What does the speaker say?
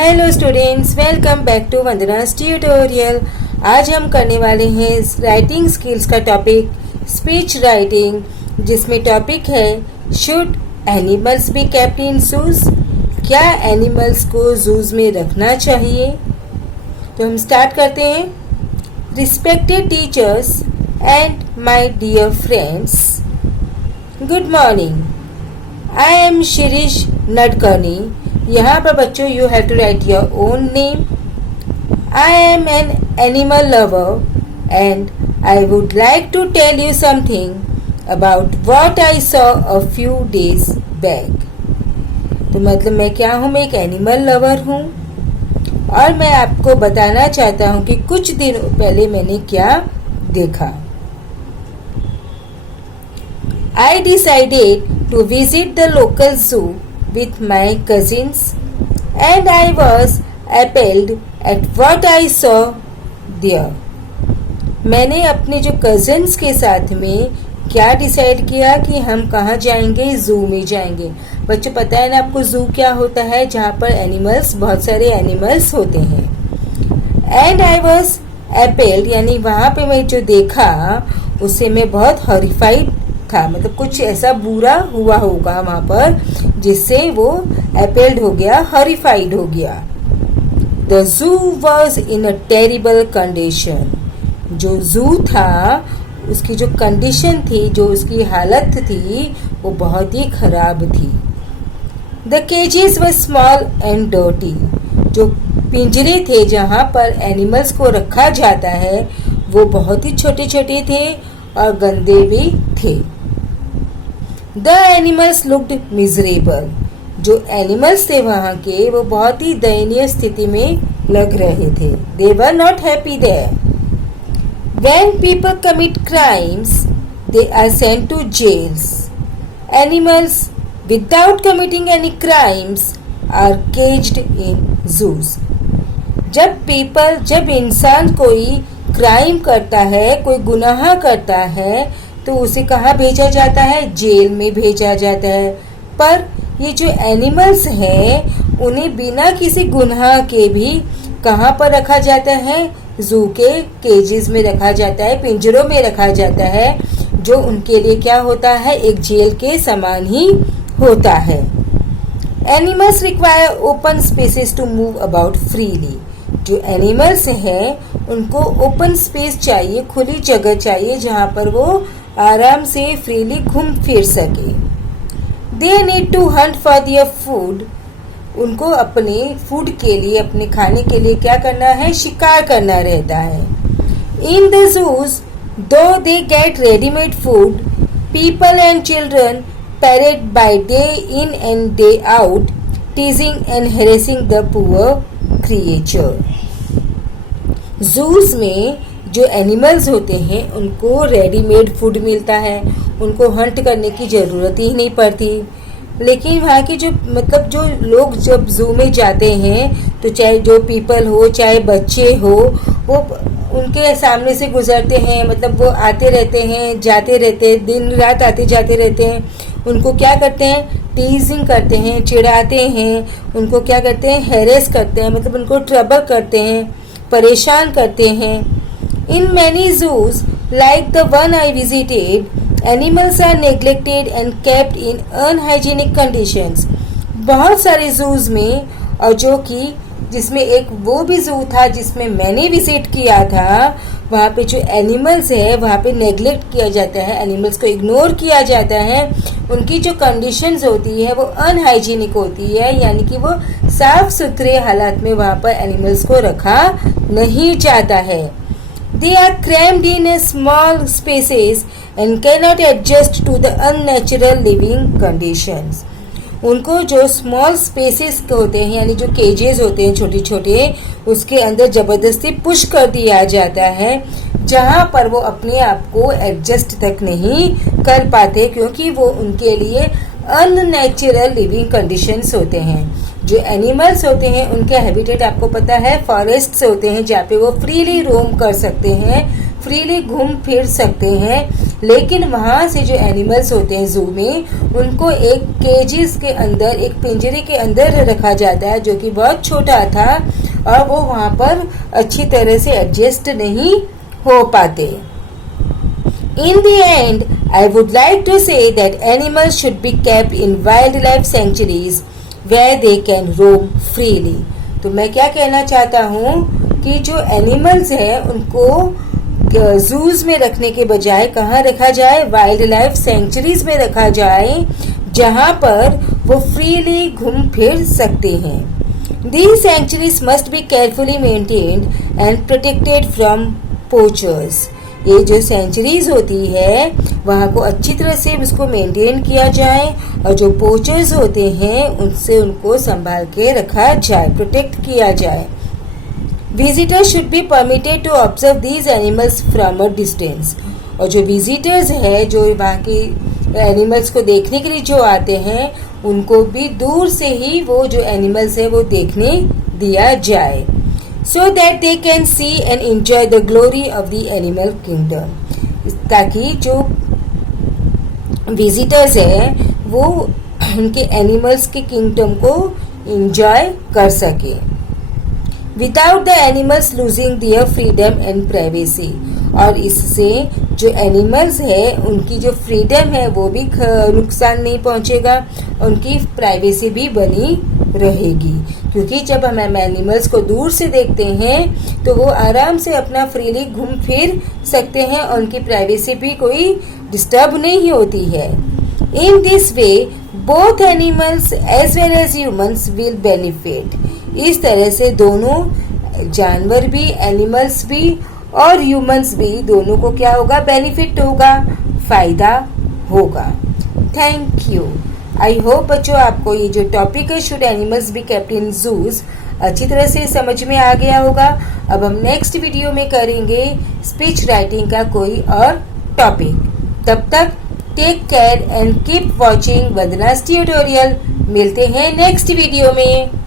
Hello students, welcome back to Vandana's tutorial. आज हम करने वाले हैं राइटिंग स्किल्स का टॉपिक स्पीच राइटिंग, जिसमें टॉपिक है should animals be kept in zoos. क्या एनिमल्स को जूस में रखना चाहिए? तो हम स्टार्ट करते हैं। Respected teachers and my dear friends, good morning. I am Shirish Nadkarni. यहाँ पर बच्चों you have to write your own name. I am an animal lover and I would like to tell you something about what I saw a few days back. तो मतलब मैं क्या हूँ? मैं एक एनिमल लवर हूँ और मैं आपको बताना चाहता हूँ कि कुछ दिन पहले मैंने क्या देखा। I decided to visit the local zoo with my cousins and I was appalled at what I saw there. मैंने अपने जो कजिन्स के साथ में क्या डिसाइड किया कि हम कहाँ जाएंगे? जू में जाएंगे। बच्चों पता है ना आपको जू क्या होता है? जहाँ पर एनिमल्स, बहुत सारे एनिमल्स होते हैं। एंड आई वॉज एपेल्ड, यानी वहाँ पे मैं जो देखा उससे मैं बहुत हॉरिफाइड था। मतलब कुछ ऐसा बुरा हुआ होगा वहां पर जिससे वो एपेल्ड हो गया, हॉरिफाइड हो गया। The zoo was in a terrible condition. जो जू था उसकी जो कंडीशन थी, जो उसकी हालत थी, वो बहुत ही खराब थी। The cages were small and dirty. जो पिंजरे थे जहां पर एनिमल्स को रखा जाता है वो बहुत ही छोटे छोटे थे और गंदे भी थे। The animals looked miserable. जो एनिमल्स थे वहां के वो बहुत ही दयनीय स्थिति में लग रहे थे। They were not happy there. When people commit crimes they are sent to jails. Animals without committing any crimes are caged in zoos. जब इंसान कोई क्राइम करता है, कोई गुनाह करता है, तो उसे कहाँ भेजा जाता है? जेल में भेजा जाता है। पर ये जो एनिमल्स हैं उन्हें बिना किसी गुनाह के भी कहाँ पर रखा जाता है? जू के केजेस में रखा जाता है, पिंजरों में रखा जाता है, जो उनके लिए क्या होता है? एक जेल के समान ही होता है। Animals require open spaces to move about freely. जो एनिमल्स हैं उनको ओपन स्पेस चाहिए, खुली जगह चाहिए जहाँ पर वो आराम से फ्रीली घूम फिर सके। They need to hunt for their food. उनको अपने फूड के लिए, अपने खाने के लिए क्या करना है? शिकार करना रहता है। इन the zoos though they get readymade food, people and children parade by day in and day out, teasing and harassing the poor creature. Zoos में जो एनिमल्स होते हैं उनको रेडीमेड फूड मिलता है, उनको हंट करने की ज़रूरत ही नहीं पड़ती। लेकिन वहाँ के जो जो लोग जब जू में जाते हैं तो चाहे जो पीपल हो चाहे बच्चे हो, वो उनके सामने से गुजरते हैं, मतलब वो आते रहते हैं, जाते रहते हैं, दिन रात आते जाते रहते हैं। उनको क्या करते हैं? टीजिंग करते हैं, चिढ़ाते हैं, उनको क्या करते हैं? हेरेस करते हैं, मतलब उनको ट्रबल करते हैं, परेशान करते हैं। In many zoos, like the one I visited, animals are neglected and kept in unhygienic conditions. बहुत सारे zoos में, और जो कि जिसमें एक वो भी जू था जिसमें मैंने विजिट किया था, वहाँ पे जो एनिमल्स है वहाँ पे नेग्लेक्ट किया जाता है, एनिमल्स को इग्नोर किया जाता है। उनकी जो कंडीशंस होती है वो अनहाइजीनिक होती है, यानी कि वो साफ सुथरे हालात में वहाँ पर एनिमल्स को रखा नहीं जाता है। They are crammed in a small spaces and cannot adjust to the unnatural living conditions. उनको जो स्मॉल स्पेसेस होते हैं, यानी जो केजेस होते हैं छोटे छोटे, उसके अंदर जबरदस्ती पुश कर दिया जाता है, जहाँ पर वो अपने आप को एडजस्ट तक नहीं कर पाते, क्योंकि वो उनके लिए अननेचुरल लिविंग कंडीशंस होते हैं। जो एनिमल्स होते हैं उनके हैबिटेट आपको पता है फॉरेस्ट्स होते हैं, जहाँ पे वो फ्रीली रोम कर सकते हैं, फ्रीली घूम फिर सकते हैं। लेकिन वहाँ से जो एनिमल्स होते हैं जू में, उनको एक केजेस के अंदर, एक पिंजरे के अंदर रखा जाता है जो कि बहुत छोटा था और वो वहाँ पर अच्छी तरह से एडजस्ट नहीं हो पाते। In the end, I would like to say that animals should be kept in wildlife sanctuaries where they can roam freely. तो मैं क्या कहना चाहता हूँ कि जो एनिमल्स हैं उनको जूज में रखने के बजाय कहाँ रखा जाए, वाइल्ड लाइफ सेंचुरीज में रखा जाए जहाँ पर वो फ्रीली घूम फिर सकते हैं। These sanctuaries must be carefully maintained and protected from poachers. ये जो सेंचुरीज होती है वहाँ को अच्छी तरह से उसको मेंटेन किया जाए और जो पोचर्स होते हैं उनसे उनको संभाल के रखा जाए, प्रोटेक्ट किया जाए। Visitors should be permitted to observe these animals from a distance. और जो विजिटर्स है, जो वहाँ के एनिमल्स को देखने के लिए जो आते हैं, उनको भी दूर से ही वो जो एनिमल्स है वो देखने दिया जाए, so that they can see and enjoy the glory of the animal kingdom. ताकि जो विजिटर्स हैं वो उनके एनिमल्स के किंगडम को एंजॉय कर सके without the animals losing their freedom and privacy. और इससे जो एनिमल्स है उनकी जो फ्रीडम है वो भी नुकसान नहीं पहुंचेगा, उनकी प्राइवेसी भी बनी रहेगी। क्योंकि जब हम एनिमल्स को दूर से देखते हैं तो वो आराम से अपना फ्रीली घूम फिर सकते हैं और उनकी प्राइवेसी भी कोई डिस्टर्ब नहीं होती है। In this way both animals as well as humans will benefit. इस तरह से दोनों जानवर भी, एनिमल्स भी और ह्यूमंस भी, दोनों को क्या होगा, बेनिफिट होगा, फायदा होगा। Thank you. आई होप बच्चों आपको ये जो टॉपिक है should animals be kept in zoos अच्छी तरह से समझ में आ गया होगा। अब हम नेक्स्ट वीडियो में करेंगे स्पीच राइटिंग का कोई और टॉपिक। तब तक take care and keep watching Vandana's tutorial. मिलते हैं नेक्स्ट वीडियो में।